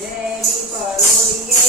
જેની પરોડીએ